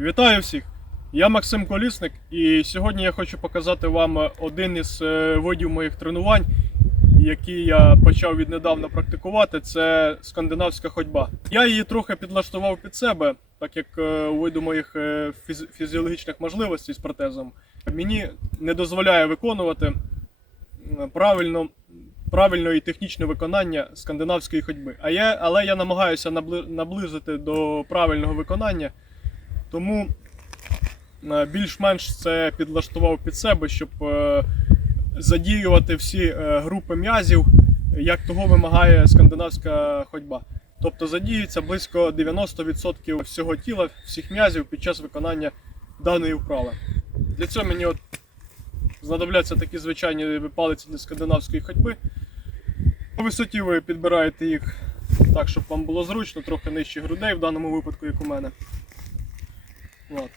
Вітаю всіх! Я Максим Колісник, і сьогодні я хочу показати вам один із е, видів моїх тренувань, які я почав віднедавна практикувати. Це скандинавська ходьба. Я її трохи підлаштував під себе, так як е, у виду моїх е, фіз- фізіологічних можливостей з протезом мені не дозволяє виконувати правильно. Правильно і технічне виконання скандинавської ходьби. А я, але я намагаюся наблизити до правильного виконання, тому е, більш-менш це підлаштував під себе, щоб е, задіювати всі е, групи м'язів, як того вимагає скандинавська ходьба. Тобто задіюється близько 90% всього тіла, всіх м'язів під час виконання даної вправи. Для цього мені от знадобляться такі звичайні палиці для скандинавської ходьби. По висоті ви підбираєте їх так, щоб вам було зручно, трохи нижче грудей, в даному випадку, як у мене. От.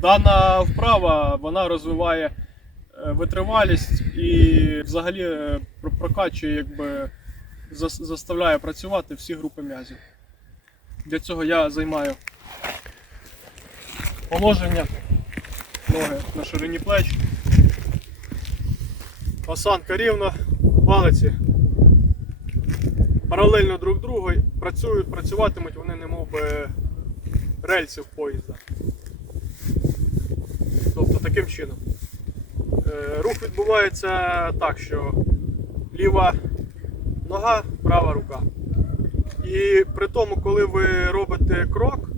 Дана вправа вона розвиває е, витривалість і взагалі е, прокачує, якби зас- заставляє працювати всі групи м'язів. Для цього я займаю положення ноги на ширині плеч. Осанка рівно, палиці паралельно друг другу працюють, працюватимуть вони немов би рельси в поїзда. Тобто таким чином. Е, Рух відбувається так, що ліва нога, права рука. І при тому, коли ви робите крок,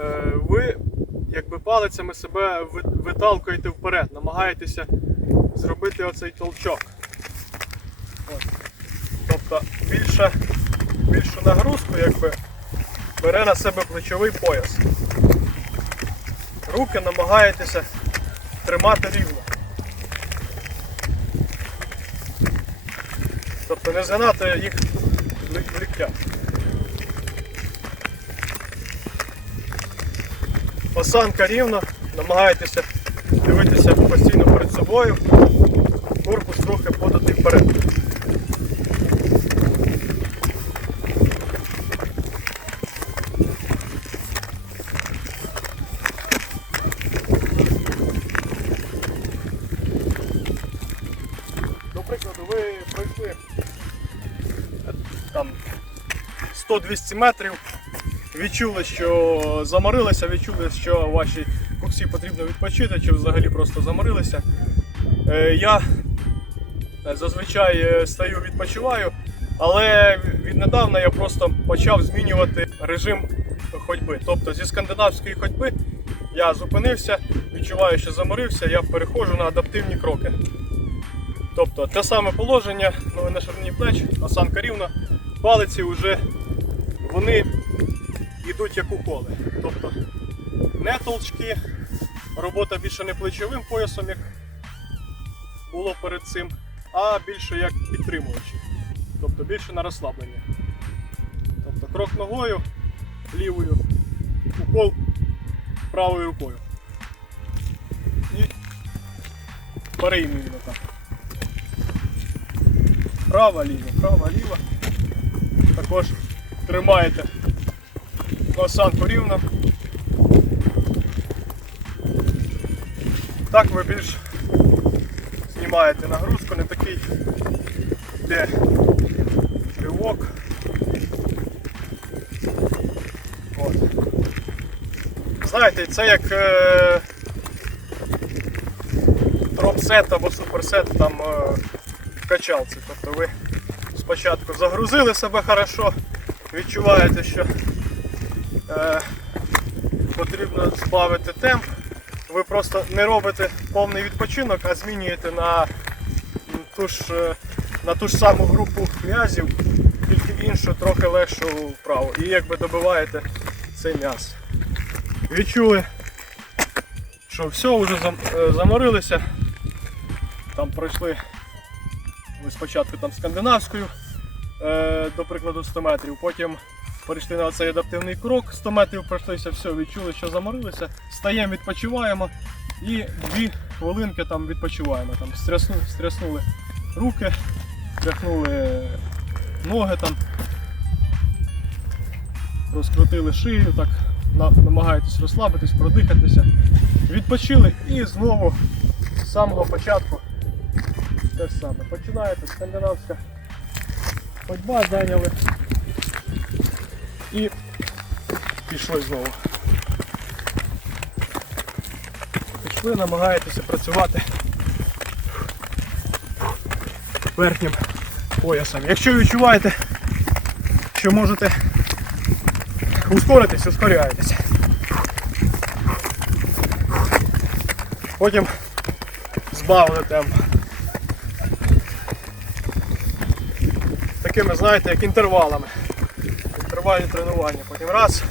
е, ви якби палицями себе виталкуєте вперед, намагаєтеся зробити оцей толчок. Тобто більше, більшу нагрузку якби, бере на себе плечовий пояс. Руки намагаєтеся тримати рівно. Тобто не згинати їх в лік- в ліктях. Осанка рівна, намагаєтеся дивитися постійно перед собою, корпус трохи подати вперед. Прикладу, ви пройшли там 100-200 метрів, відчули, що заморилися, відчули, що вашій куксі потрібно відпочити, чи взагалі просто заморилися. Е, Я е, зазвичай е, стаю відпочиваю, але віднедавна я просто почав змінювати режим ходьби. Тобто зі скандинавської ходьби я зупинився, відчуваю, що заморився, я переходжу на адаптивні кроки. Тобто те саме положення, ноги на ширині плеч, осанка рівна, палиці вже вони йдуть як уколи. Тобто не толчки, робота більше не плечовим поясом, як було перед цим, а більше як підтримуючи. Тобто більше на розслаблення. Тобто крок ногою, лівою, укол правою рукою. І переймуємо так. Права, ліва, права, ліва. Також тримаєте осанку рівно. Так ви більш знімаєте нагрузку, не такий де ривок. От. Знаєте, це як е, дропсет або суперсет там е, в качалці. Тобто ви спочатку загрузили себе хорошо, відчуваєте, що е, потрібно збавити темп. Ви просто не робите повний відпочинок, а змінюєте на ту ж, е, на ту ж саму групу м'язів, тільки іншу, трохи легшу вправу. І якби добиваєте цей м'яз. Відчули, що все, вже е, заморилися. Там пройшли спочатку там скандинавською, е, до прикладу 100 метрів, потім перейшли на цей адаптивний крок, 100 метрів пройшлися, все, відчули, що заморилися, стаємо, відпочиваємо. І дві хвилинки там відпочиваємо. Там стрясну, стряснули руки, тряхнули ноги там. розкрутили шию, так намагаєтесь розслабитись, продихатися, відпочили. І знову з самого початку те ж саме. Починаєте скандинавська ходьба, зайняли і пішли знову. Пішли, намагаєтеся працювати верхнім поясом. Якщо відчуваєте, що можете ускоритись, ускоряєтесь. Потім збавили темп. Такими, знаєте, як інтервалами. Інтервальні тренування. Потім раз,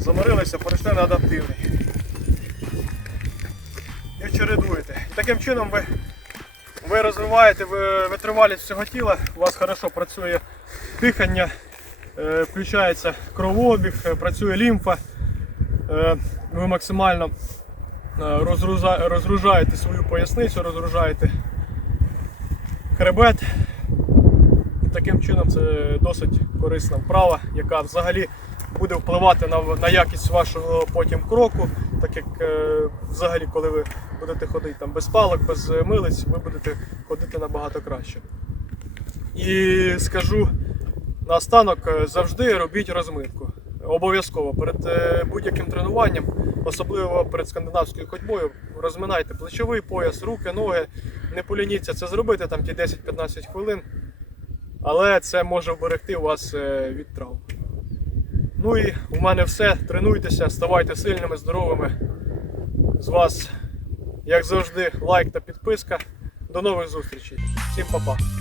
заморилися, перейшли на адаптивний. І чередуєте. І таким чином ви, ви розвиваєте ви- витривалість всього тіла, у вас хорошо працює дихання, е, включається кровообіг, е, працює лімфа, е, ви максимально розгружаєте свою поясницю, розгружаєте хребет. Таким чином це досить корисна вправа, яка взагалі буде впливати на, на якість вашого потім кроку, так як е, взагалі, коли ви будете ходити там без палок, без е, милиць, ви будете ходити набагато краще. І скажу наостанок, е, завжди робіть розминку. Обов'язково перед будь-яким тренуванням, особливо перед скандинавською ходьбою, розминайте плечовий пояс, руки, ноги. Не полініться це зробити там ті 10-15 хвилин, але це може вберегти вас е, від травм. Ну і у мене все. Тренуйтеся, ставайте сильними, здоровими. З вас, як завжди, лайк та підписка. До нових зустрічей. Всім па-па.